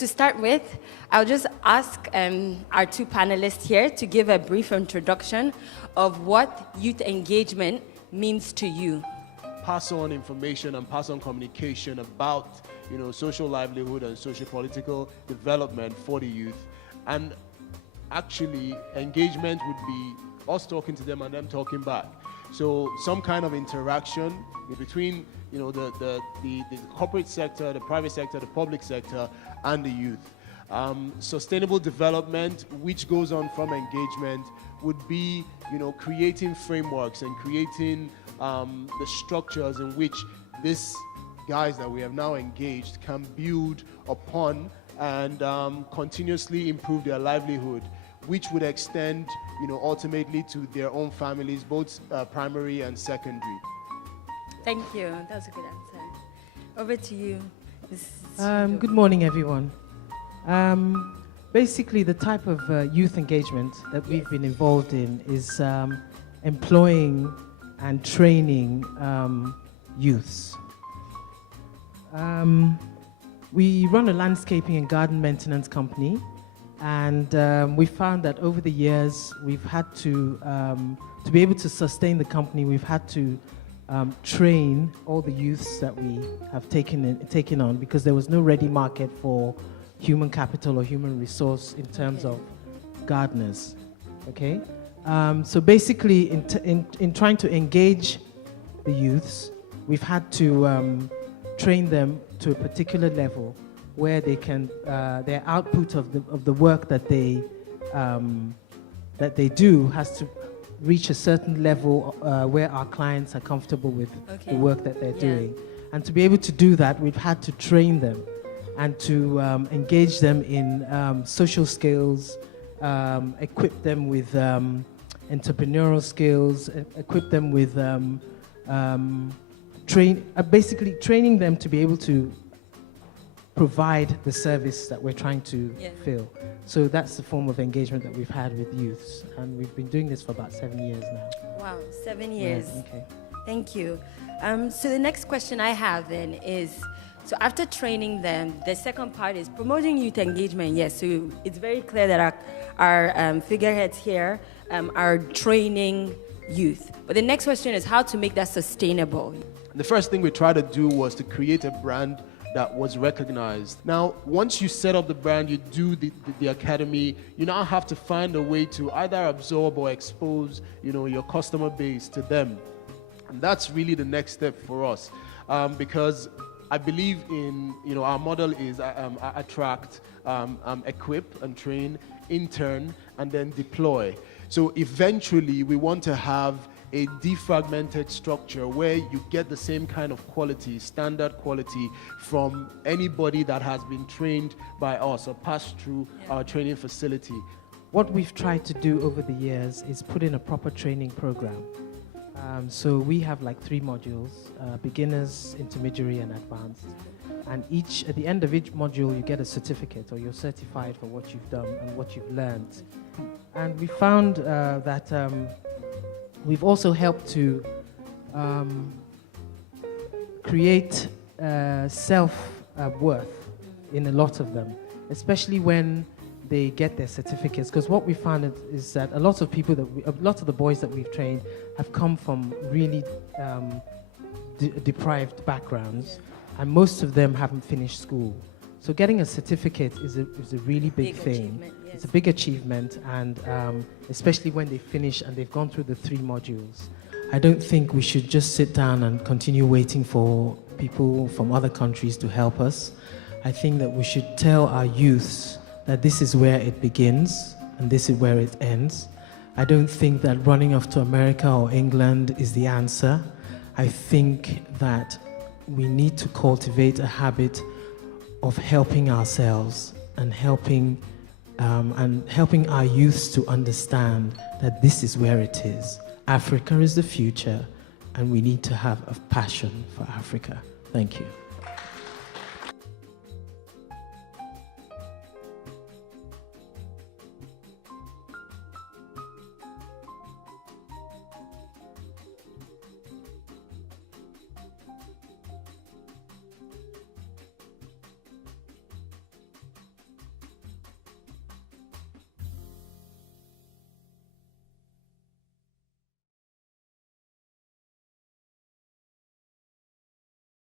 to start with, I'll just ask our two panelists here to give a brief introduction of what youth engagement means to you. Pass on information and pass on communication about, social livelihood and socio-political development for the youth. And actually, engagement would be us talking to them and them talking back. So some kind of interaction between, the corporate sector, the private sector, the public sector, and the youth. Sustainable development, which goes on from engagement, would be, creating frameworks and creating the structures in which these guys that we have now engaged can build upon and continuously improve their livelihood, which would extend, ultimately to their own families, both primary and secondary. Thank you. That was a good answer. Over to you. Good morning, everyone. Basically, the type of youth engagement that we've been involved in is employing and training youths. We run a landscaping and garden maintenance company, and we found that over the years we've had to be able to sustain the company, we've had to train all the youths that we have taken on, because there was no ready market for human capital or human resource in terms of gardeners. Okay, so basically in trying to engage the youths, we've had to train them to a particular level where they can their output of the work that they do has to reach a certain level where our clients are comfortable with the work that they're doing. And to be able to do that, we've had to train them and to engage them in social skills, equip them with entrepreneurial skills, equip them with basically training them to be able to provide the service that we're trying to fill. So that's the form of engagement that we've had with youths, and we've been doing this for about 7 years now. Wow, 7 years. Yeah, okay. Thank you. So the next question I have then is, so after training them, the second part is promoting youth engagement. Yes, so it's very clear that our figureheads here are training youth. But the next question is how to make that sustainable. The first thing we tried to do was to create a brand that was recognized. Now, once you set up the brand, you do the academy, you now have to find a way to either absorb or expose, your customer base to them. And that's really the next step for us, because I believe in, our model is attract, equip and train, intern, and then deploy. So eventually we want to have a defragmented structure where you get the same kind of quality, standard quality, from anybody that has been trained by us or passed through our training facility. What we've tried to do over the years is put in a proper training program. So we have like 3 modules, beginners, intermediary, and advanced. And at the end of each module, you get a certificate, or you're certified for what you've done and what you've learned. And we found that we've also helped to create self-worth in a lot of them, especially when they get their certificates. Because what we found is that a lot of the boys that we've trained have come from really deprived backgrounds, and most of them haven't finished school. So getting a certificate is a really big thing. Yes. It's a big achievement, and especially when they finish and they've gone through the 3 modules. I don't think we should just sit down and continue waiting for people from other countries to help us. I think that we should tell our youths that this is where it begins and this is where it ends. I don't think that running off to America or England is the answer. I think that we need to cultivate a habit of helping ourselves and helping our youths to understand that this is where it is. Africa is the future, and we need to have a passion for Africa. Thank you.